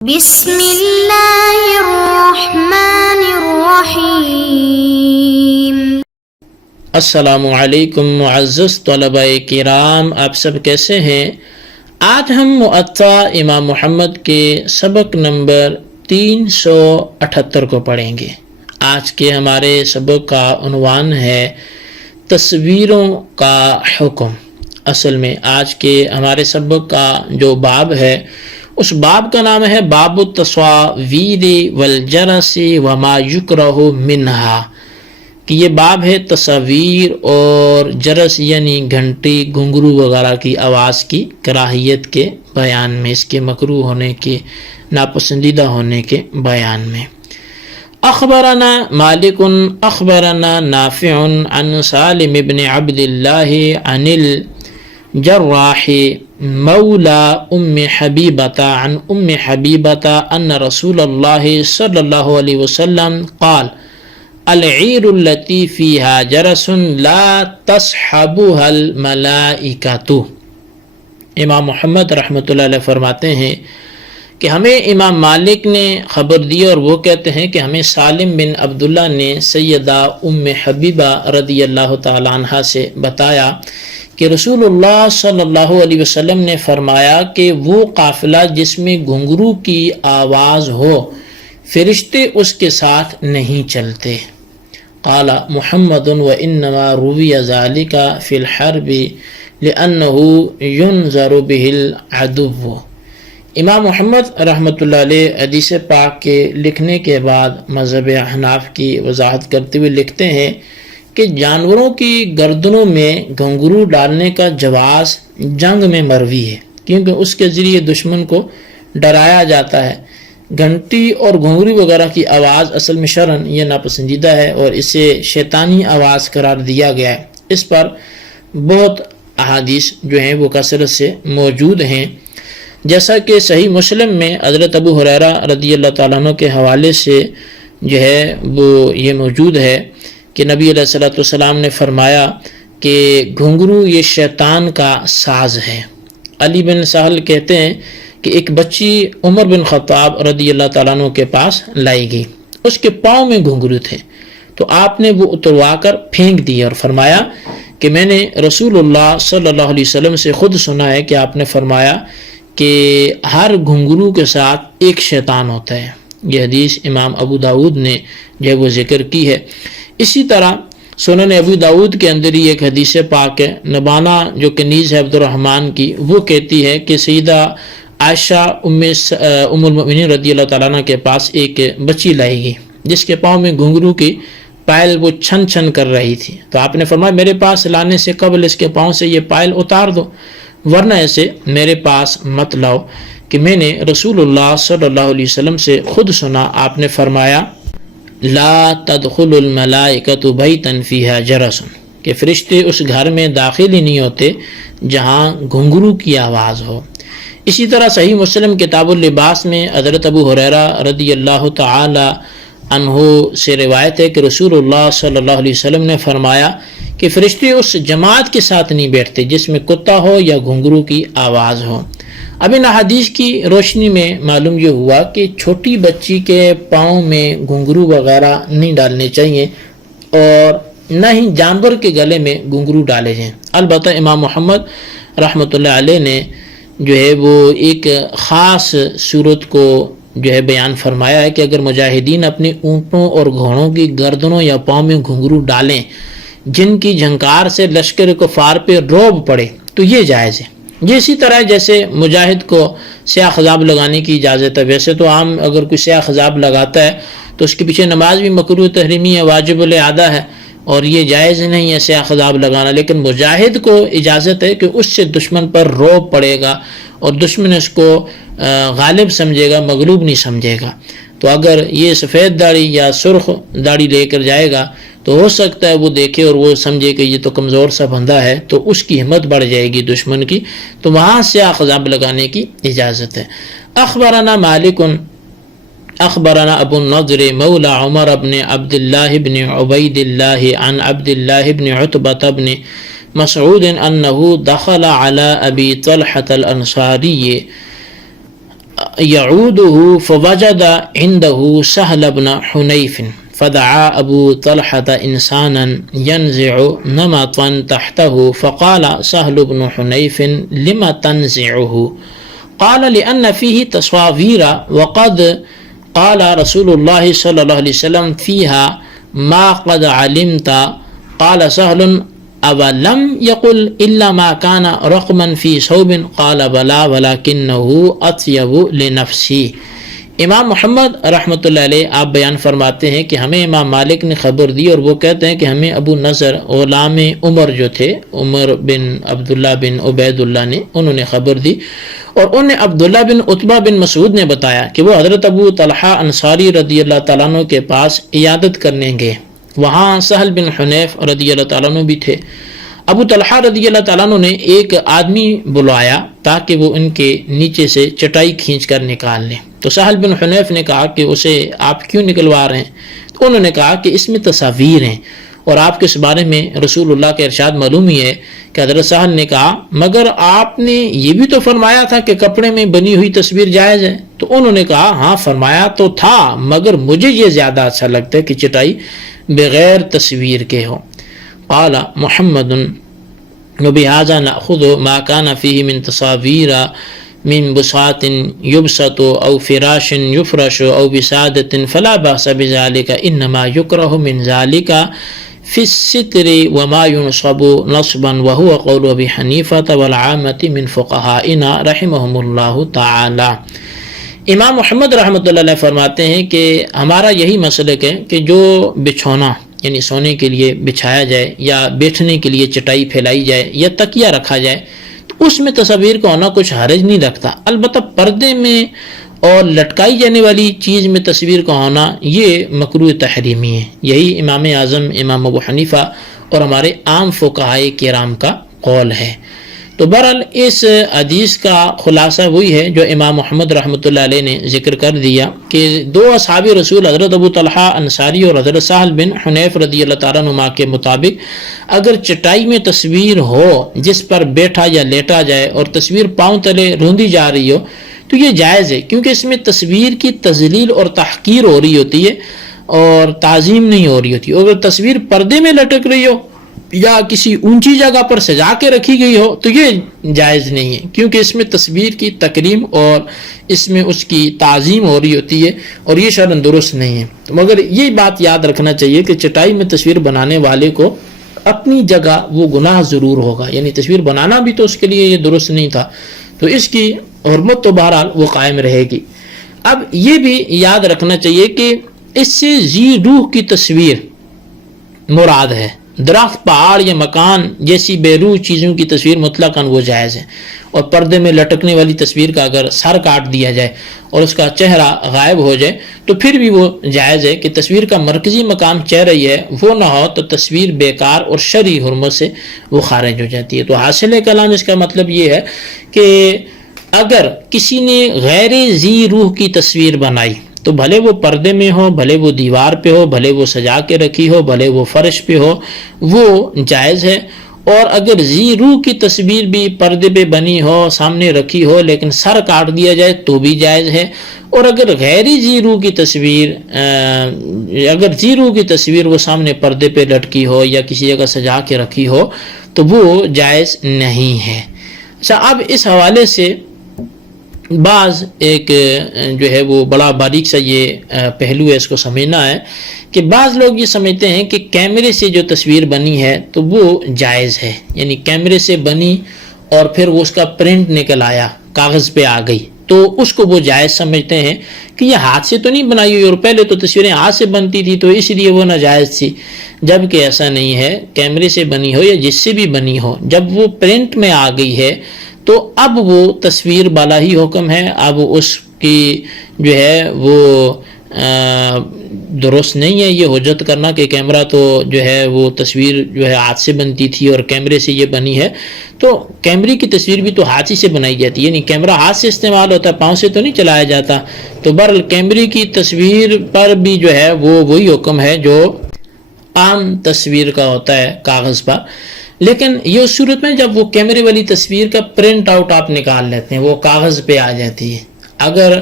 بسم اللہ الرحمن الرحیم۔ السلام علیکم معزز طلباء کرام، آپ سب کیسے ہیں؟ آج ہم مؤطا امام محمد کے سبق نمبر 378 کو پڑھیں گے۔ آج کے ہمارے سبق کا عنوان ہے تصویروں کا حکم۔ اصل میں آج کے ہمارے سبق کا جو باب ہے اس باب کا نام ہے باب التصاویر والجرس وما یکرہ منہا، کہ یہ باب ہے تصاویر اور جرس یعنی گھنٹی گھنگرو وغیرہ کی آواز کی کراہیت کے بیان میں، اس کے مکروہ ہونے کے، ناپسندیدہ ہونے کے بیان میں۔ اخبرنا مالک اخبرنا نافع عن سالم بن عبد اللہ عن الجراح مولا ام حبیبۃ عن ام حبیبۃ ان رسول اللہ صلی اللہ علیہ وسلم قال العیر التي فيها جرس لا تصحبها الملائکۃ۔ امام محمد رحمۃ اللہ علیہ فرماتے ہیں کہ ہمیں امام مالک نے خبر دی اور وہ کہتے ہیں کہ ہمیں سالم بن عبداللہ نے سیدہ ام حبیبہ رضی اللہ تعالی عنہ سے بتایا کہ رسول اللہ صلی اللہ علیہ وسلم نے فرمایا کہ وہ قافلہ جس میں گھنگرو کی آواز ہو فرشتے اس کے ساتھ نہیں چلتے۔ قال محمد وانما روی ذلك فی الحرب لانه ينظر به العدو۔ امام محمد رحمۃ اللہ علیہ حدیث پاک کے لکھنے کے بعد مذہب احناف کی وضاحت کرتے ہوئے لکھتے ہیں کہ جانوروں کی گردنوں میں گھنگرو ڈالنے کا جواز جنگ میں مروی ہے، کیونکہ اس کے ذریعے دشمن کو ڈرایا جاتا ہے۔ گھنٹی اور گھنگرو وغیرہ کی آواز اصل میں شرعاً یہ ناپسندیدہ ہے اور اسے شیطانی آواز قرار دیا گیا ہے۔ اس پر بہت احادیث جو ہیں وہ کثرت سے موجود ہیں، جیسا کہ صحیح مسلم میں حضرت ابو ہریرہ رضی اللہ تعالیٰ عنہ کے حوالے سے جو ہے وہ یہ موجود ہے کہ نبی علیہ الصلوۃ والسلام نے فرمایا کہ گھنگرو یہ شیطان کا ساز ہے۔ علی بن سہل کہتے ہیں کہ ایک بچی عمر بن خطاب رضی اللہ تعالیٰ عنہ کے پاس لائی گئی، اس کے پاؤں میں گھنگرو تھے تو آپ نے وہ اتروا کر پھینک دیے اور فرمایا کہ میں نے رسول اللہ صلی اللہ علیہ وسلم سے خود سنا ہے کہ آپ نے فرمایا کہ ہر گھنگرو کے ساتھ ایک شیطان ہوتا ہے۔ یہ حدیث امام ابو داود نے جو وہ ذکر کی ہے۔ اسی طرح سنن ابو داود کے اندر ہی ایک حدیث پاک ہے، نبانہ جو کنیز ہے عبد الرحمن کی، وہ کہتی ہے کہ سیدہ عائشہ ام المؤمنین رضی اللہ تعالیٰ عنہ کے پاس ایک بچی لائی گئی جس کے پاؤں میں گھنگرو کی پائل وہ چھن چھن کر رہی تھی، تو آپ نے فرمایا میرے پاس لانے سے قبل اس کے پاؤں سے یہ پائل اتار دو، ورنہ اسے میرے پاس مت لاؤ، کہ میں نے رسول اللہ صلی اللہ علیہ وسلم سے خود سنا، آپ نے فرمایا لا تدخل الملائکۃ بیتا فیہا جرس، کہ فرشتے اس گھر میں داخل ہی نہیں ہوتے جہاں گھنگرو کی آواز ہو۔ اسی طرح صحیح مسلم کتاب اللباس میں حضرت ابو ہریرہ رضی اللہ تعالی عنہ سے روایت ہے کہ رسول اللہ صلی اللہ علیہ وسلم نے فرمایا کہ فرشتے اس جماعت کے ساتھ نہیں بیٹھتے جس میں کتا ہو یا گھنگرو کی آواز ہو۔ اب ان حدیث کی روشنی میں معلوم یہ ہوا کہ چھوٹی بچی کے پاؤں میں گھنگرو وغیرہ نہیں ڈالنے چاہیے اور نہ ہی جانور کے گلے میں گھنگرو ڈالے جائیں۔ البتہ امام محمد رحمۃ اللہ علیہ نے جو ہے وہ ایک خاص صورت کو جو ہے بیان فرمایا ہے کہ اگر مجاہدین اپنے اونٹوں اور گھوڑوں کی گردنوں یا پاؤں میں گھنگرو ڈالیں جن کی جھنکار سے لشکر کفار پہ رعب پڑے تو یہ جائز ہے۔ یہ اسی طرح جیسے مجاہد کو سیاہ خضاب لگانے کی اجازت ہے، ویسے تو عام اگر کوئی سیاہ خضاب لگاتا ہے تو اس کے پیچھے نماز بھی مکروہ تحریمی ہے، واجب الاعادہ ہے اور یہ جائز نہیں ہے سیاہ خضاب لگانا، لیکن مجاہد کو اجازت ہے کہ اس سے دشمن پر رعب پڑے گا اور دشمن اس کو غالب سمجھے گا، مغلوب نہیں سمجھے گا۔ تو اگر یہ سفید داڑھی یا سرخ داڑھی لے کر جائے گا تو ہو سکتا ہے وہ دیکھے اور وہ سمجھے کہ یہ تو کمزور سا بندہ ہے، تو اس کی ہمت بڑھ جائے گی دشمن کی، تو وہاں سے خضاب لگانے کی اجازت ہے۔ اخبرنا مالک اخبرنا ابو النضر مولا عمر بن عبد اللہ بن عبید اللہ عن عبد اللہ بن عتبہ بن مسعود انه دخل على ابی طلحة الانصاری يعوده فوجد عنده سهل بن حنيف فدعا أبو طلحة إنسانا ينزع نمطا تحته فقال سهل بن حنيف لم تنزعه؟ قال لأن فيه تصاوير وقد قال رسول الله صلى الله عليه وسلم فيها ما قد علمت. قال سهل أولم يقل إلا ما كان رقما في ثوب؟ قال بلى ولكنه أطيب لنفسي. امام محمد رحمۃ اللہ علیہ آپ بیان فرماتے ہیں کہ ہمیں امام مالک نے خبر دی اور وہ کہتے ہیں کہ ہمیں ابو نضر غلام عمر جو تھے، عمر بن عبداللہ بن عبید اللہ نے، انہوں نے خبر دی اور انہیں عبداللہ بن عتبہ بن مسعود نے بتایا کہ وہ حضرت ابو طلحہ انصاری رضی اللہ تعالیٰ عنہ کے پاس عیادت کرنے گئے. وہاں سہل بن حنیف رضی اللہ تعالیٰ عنہ بھی تھے. ابو طلحہ رضی اللہ تعالیٰ عنہ نے ایک آدمی بلوایا تاکہ وہ ان کے نیچے سے چٹائی کھینچ کر نکال لیں. تو سہل بن حنیف نے کہا کہ اسے آپ کیوں نکلوا رہے ہیں؟ تو انہوں نے کہا کہ اس میں تصاویر ہیں اور آپ کے اس بارے میں رسول اللہ کا ارشاد معلوم ہی ہے کہ حضرت سہل نے کہا مگر آپ نے یہ بھی تو فرمایا تھا کہ کپڑے میں بنی ہوئی تصویر جائز ہے. تو انہوں نے کہا ہاں فرمایا تو تھا مگر مجھے یہ زیادہ اچھا لگتا ہے کہ چٹائی بغیر تصویر کے ہو. قال محمد وبهذا نأخذ ما كان فيه من تصاوير من بساط يبسط أو فراش يفرش أو بسادة فلا بأس بذلك، إنما يكره من ذلك في الستر وما ينصب نصبا وهو قول أبي حنيفة والعامة من فقهائنا رحمهم الله تعالى. امام محمد رحمۃ اللہ علیہ فرماتے ہیں کہ ہمارا یہی مسلک ہے کہ جو بچھونا یعنی سونے کے لیے بچھایا جائے یا بیٹھنے کے لیے چٹائی پھیلائی جائے یا تکیہ رکھا جائے تو اس میں تصویر کا ہونا کچھ حرج نہیں رکھتا. البتہ پردے میں اور لٹکائی جانے والی چیز میں تصویر کا ہونا یہ مکروہ تحریمی ہے. یہی امام اعظم امام ابو حنیفہ اور ہمارے عام فقہائے کرام کا قول ہے. تو بہرحال اس حدیث کا خلاصہ وہی ہے جو امام محمد رحمۃ اللہ علیہ نے ذکر کر دیا کہ دو اصحاب رسول حضرت ابو طلحہ انصاری اور حضرت سہل بن حنیف رضی اللہ تعالیٰ عنہ کے مطابق اگر چٹائی میں تصویر ہو جس پر بیٹھا یا لیٹا جائے اور تصویر پاؤں تلے روندی جا رہی ہو تو یہ جائز ہے، کیونکہ اس میں تصویر کی تذلیل اور تحقیر ہو رہی ہوتی ہے اور تعظیم نہیں ہو رہی ہوتی. اگر تصویر پردے میں لٹک رہی ہو یا کسی اونچی جگہ پر سجا کے رکھی گئی ہو تو یہ جائز نہیں ہے، کیونکہ اس میں تصویر کی تکریم اور اس میں اس کی تعظیم ہو رہی ہوتی ہے اور یہ شرعاً درست نہیں ہے. مگر یہ بات یاد رکھنا چاہیے کہ چٹائی میں تصویر بنانے والے کو اپنی جگہ وہ گناہ ضرور ہوگا، یعنی تصویر بنانا بھی تو اس کے لیے یہ درست نہیں تھا، تو اس کی حرمت تو بہرحال وہ قائم رہے گی. اب یہ بھی یاد رکھنا چاہیے کہ اس سے ذی روح کی تصویر مراد ہے. درخت، پہاڑ یا مکان جیسی بے روح چیزوں کی تصویر مطلقاً وہ جائز ہے. اور پردے میں لٹکنے والی تصویر کا اگر سر کاٹ دیا جائے اور اس کا چہرہ غائب ہو جائے تو پھر بھی وہ جائز ہے کہ تصویر کا مرکزی مقام چہرہ ہی ہے، وہ نہ ہو تو تصویر بیکار اور شرعی حرمت سے وہ خارج ہو جاتی ہے. تو حاصل کلام اس کا مطلب یہ ہے کہ اگر کسی نے غیر ذی روح کی تصویر بنائی تو بھلے وہ پردے میں ہو، بھلے وہ دیوار پہ ہو، بھلے وہ سجا کے رکھی ہو، بھلے وہ فرش پہ ہو، وہ جائز ہے. اور اگر ذی روح کی تصویر بھی پردے پہ بنی ہو، سامنے رکھی ہو لیکن سر کاٹ دیا جائے تو بھی جائز ہے. اور اگر غیر ذی روح کی تصویر اگر ذی روح کی تصویر وہ سامنے پردے پہ لٹکی ہو یا کسی جگہ سجا کے رکھی ہو تو وہ جائز نہیں ہے. اچھا، اب اس حوالے سے بعض ایک جو ہے وہ بڑا باریک سا یہ پہلو ہے، اس کو سمجھنا ہے کہ بعض لوگ یہ سمجھتے ہیں کہ کیمرے سے جو تصویر بنی ہے تو وہ جائز ہے، یعنی کیمرے سے بنی اور پھر وہ اس کا پرنٹ نکل آیا، کاغذ پہ آ گئی تو اس کو وہ جائز سمجھتے ہیں کہ یہ ہاتھ سے تو نہیں بنائی ہوئی اور پہلے تو تصویریں ہاتھ سے بنتی تھی تو اس لیے وہ ناجائز تھی. جبکہ ایسا نہیں ہے. کیمرے سے بنی ہو یا جس سے بھی بنی ہو، جب وہ پرنٹ میں آ گئی ہے تو اب وہ تصویر بالا ہی حکم ہے. اب اس کی جو ہے وہ درست نہیں ہے یہ حجت کرنا کہ کیمرہ تو جو ہے وہ تصویر جو ہے ہاتھ سے بنتی تھی اور کیمرے سے یہ بنی ہے. تو کیمرے کی تصویر بھی تو ہاتھ ہی سے بنائی جاتی ہے، یعنی کیمرہ ہاتھ سے استعمال ہوتا ہے، پاؤں سے تو نہیں چلایا جاتا. تو بہرحال کیمرے کی تصویر پر بھی جو ہے وہ وہی حکم ہے جو عام تصویر کا ہوتا ہے کاغذ پر. لیکن یہ اس صورت میں جب وہ کیمرے والی تصویر کا پرنٹ آؤٹ آپ نکال لیتے ہیں، وہ کاغذ پہ آ جاتی ہے. اگر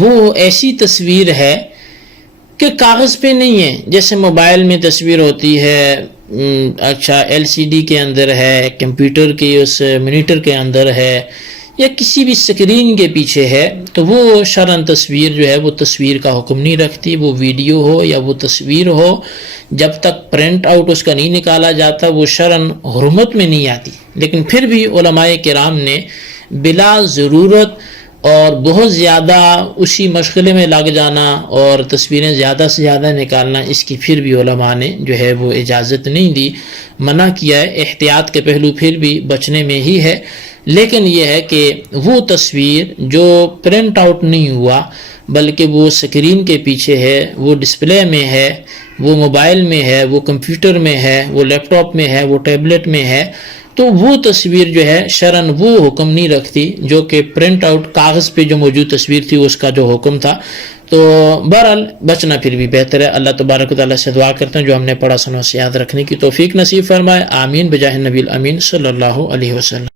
وہ ایسی تصویر ہے کہ کاغذ پہ نہیں ہے، جیسے موبائل میں تصویر ہوتی ہے، اچھا LCD کے اندر ہے، کمپیوٹر کے اس مانیٹر کے اندر ہے، یا کسی بھی اسکرین کے پیچھے ہے، تو وہ شرعاً تصویر جو ہے وہ تصویر کا حکم نہیں رکھتی، وہ ویڈیو ہو یا وہ تصویر ہو، جب تک پرنٹ آؤٹ اس کا نہیں نکالا جاتا وہ شرعاً حرمت میں نہیں آتی۔ لیکن پھر بھی علماء کرام نے بلا ضرورت اور بہت زیادہ اسی مشغلے میں لگ جانا اور تصویریں زیادہ سے زیادہ نکالنا، اس کی پھر بھی علماء نے جو ہے وہ اجازت نہیں دی، منع کیا ہے۔ احتیاط کے پہلو پھر بھی بچنے میں ہی ہے، لیکن یہ ہے کہ وہ تصویر جو پرنٹ آؤٹ نہیں ہوا بلکہ وہ سکرین کے پیچھے ہے، وہ ڈسپلے میں ہے، وہ موبائل میں ہے، وہ کمپیوٹر میں ہے، وہ لیپ ٹاپ میں ہے، وہ ٹیبلٹ میں ہے، تو وہ تصویر جو ہے شرعاً وہ حکم نہیں رکھتی جو کہ پرنٹ آؤٹ کاغذ پہ جو موجود تصویر تھی اس کا جو حکم تھا۔ تو بہرحال بچنا پھر بھی بہتر ہے۔ اللہ تبارک و تعالیٰ سے دعا کرتے ہیں جو ہم نے پڑھا سنا اسے یاد رکھنے کی توفیق نصیب فرمائے، آمین بجاہ نبی الامین صلی اللہ علیہ وسلم۔